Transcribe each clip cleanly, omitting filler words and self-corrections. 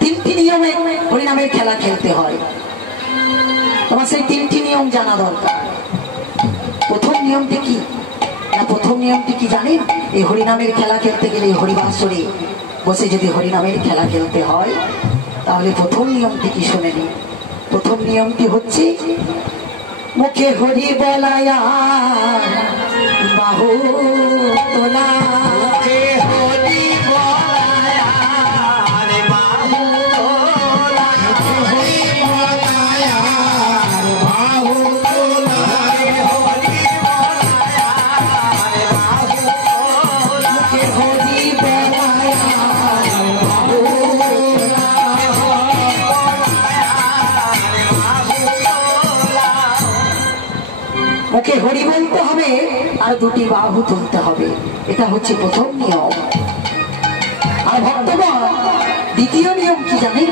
তিনটি নিয়মে হরিনামের খেলা খেলতে হয়। তোমার সেই তিনটি নিয়ম জানা দরকার। প্রথম নিয়মটি কি না, প্রথম নিয়মটি কি জানেন? এই হরিনামের খেলা খেলতে গেলে হরিবাসরে বসে যদি হরিনামের খেলা খেলতে হয় তাহলে প্রথম নিয়মটি কি শুনে নিন। প্রথম নিয়মটি হচ্ছে মুখে হরি বলায়া বাহু তোলা, মুখে হরি বলতে হবে আর দুটি বাহু তুলতে হবে। এটা হচ্ছে প্রথম নিয়ম। আর ভক্তগণ, দ্বিতীয় নিয়ম কি জানেন?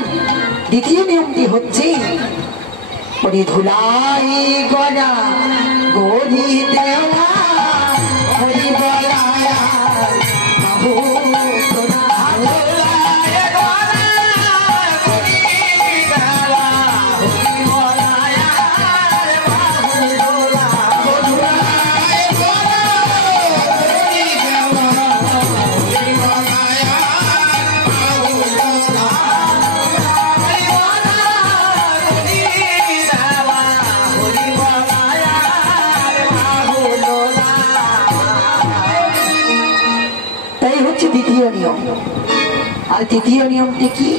দ্বিতীয় নিয়মটি হচ্ছে হরি ধুলাই গড়া গরি দেওয়া হরি বলায়া বাহু তোলা। দ্বিতীয় নিয়ম। আর তৃতীয় নিয়মটি কি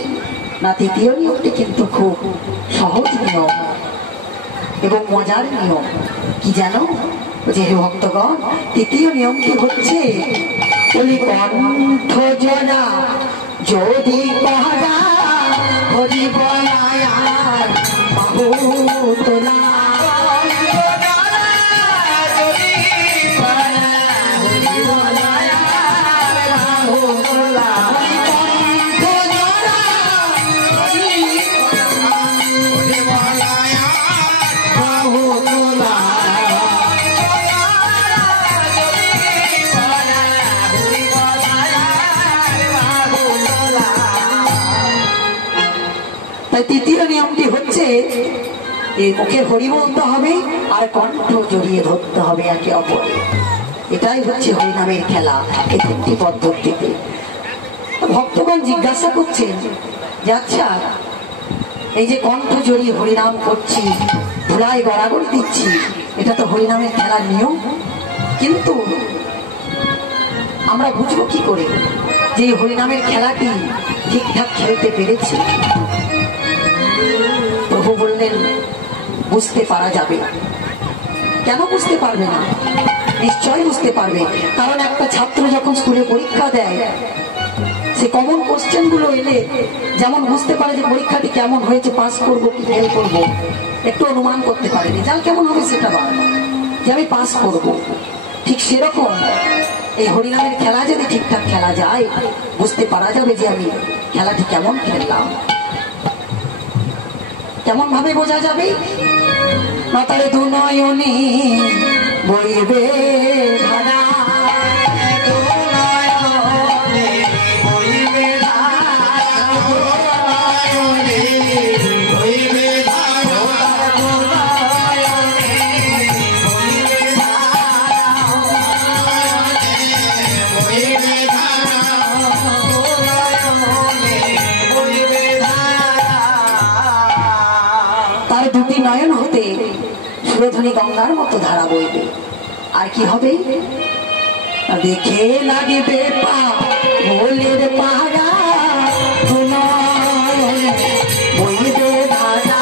না, তৃতীয় নিয়মটি কিন্তু খুব সহজ নিয়ম এবং মজার নিয়ম। কি জানো? যে ভক্তগণ, তৃতীয় নিয়মটি হচ্ছে বলি কণ্ঠ জোড়া যদি পাহারা হরি বলায়া বাহু তোলা। তাই তৃতীয় নিয়মটি হচ্ছে এই মুখে হরি বলতে হবে আর কণ্ঠ জড়িয়ে ধরতে হবে একে অপরে। এটাই হচ্ছে হরিনামের খেলা এই তিনটি পদ্ধতিতে। ভক্তগণ জিজ্ঞাসা করছেন যে আচ্ছা, এই যে কণ্ঠ জড়িয়ে হরিনাম করছি, ধুলায় গড়াগড়ি দিচ্ছি, এটা তো হরিনামের খেলার নিয়ম, কিন্তু আমরা বুঝবো কি করে যে হরিনামের খেলাটি ঠিকঠাক খেলতে পেরেছি? প্রভু বললেন বুঝতে পারা যাবে। কেন বুঝতে পারবে না? নিশ্চয় বুঝতে পারবে। কারণ একটা ছাত্র যখন স্কুলে পরীক্ষা দেয়, সে কমন কোশ্চেন গুলো এলে যেমন বুঝতে পারে যে পরীক্ষাটি কেমন হয়েছে, পাস করবো কি ফেল করবো, একটু অনুমান করতে পারে, রেজাল্ট কেমন হবে সেটা বলে যে আমি পাস করব। ঠিক সেরকম এই হরিনামের খেলা যদি ঠিকঠাক খেলা যায়, বুঝতে পারা যাবে যে আমি খেলাটি কেমন খেললাম। কেমন ভাবে বোঝা যাবে? মাতারে দু নয়নে বইবে ধারা, দুটি নয়ন হতে সুরধ্বনি গঙ্গার মতো ধারা বইবে। আর কি হবে? দেখে লাগবে পা ভোলের পাহারা, বইবে ধারা।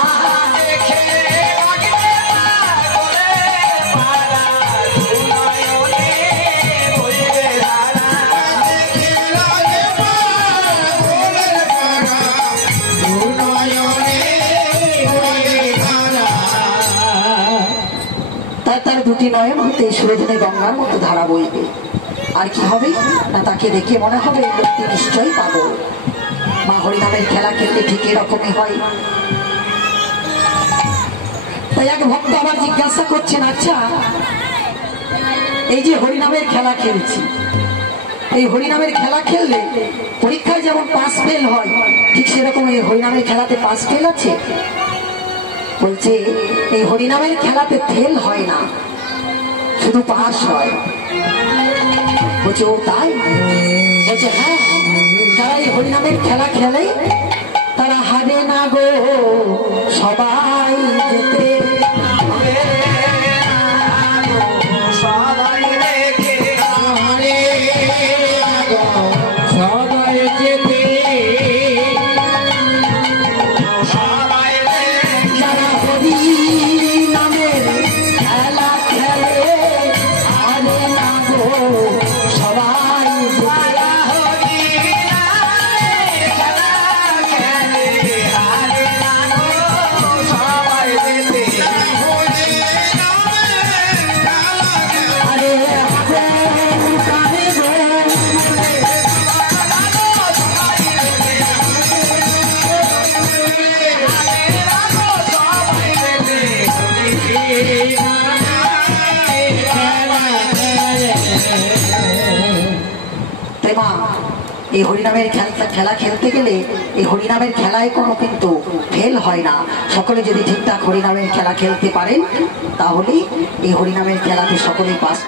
তার দুটি নয়ন হতে সুরধনে গঙ্গার মতো ধারা বইবে। আর কি হবে না, তাকে দেখে মনে হবে লোকটি নিশ্চয়ই পাগল। মা হরিনামের খেলা খেললে ঠিক এরকমই হয়। তাই এক ভক্ত আবার জিজ্ঞাসা করছেন, আচ্ছা এই যে হরিনামের খেলা খেলছি, এই হরিনামের খেলা খেললে পরীক্ষায় যেমন পাস ফেল হয়, ঠিক সেরকম এই হরিনামের খেলাতে পাস ফেল আছে? বলছে এই হরিনামের খেলাতে ফেল হয় না, শুধু পাস হয়। বলছে ও তাই? বলছে হ্যাঁ, যারা এই হরিনামের খেলা খেলে তারা হারে না গো সবাই যেতে। এই হরিনামের খেলা খেলতে গেলে এই হরিনামের খেলায় কোনো কিন্তু ফেল হয় না। সকলে যদি ঠিকঠাক হরিনামের খেলা খেলতে পারেন তাহলে এই হরিনামের খেলাতে সকলেই পাস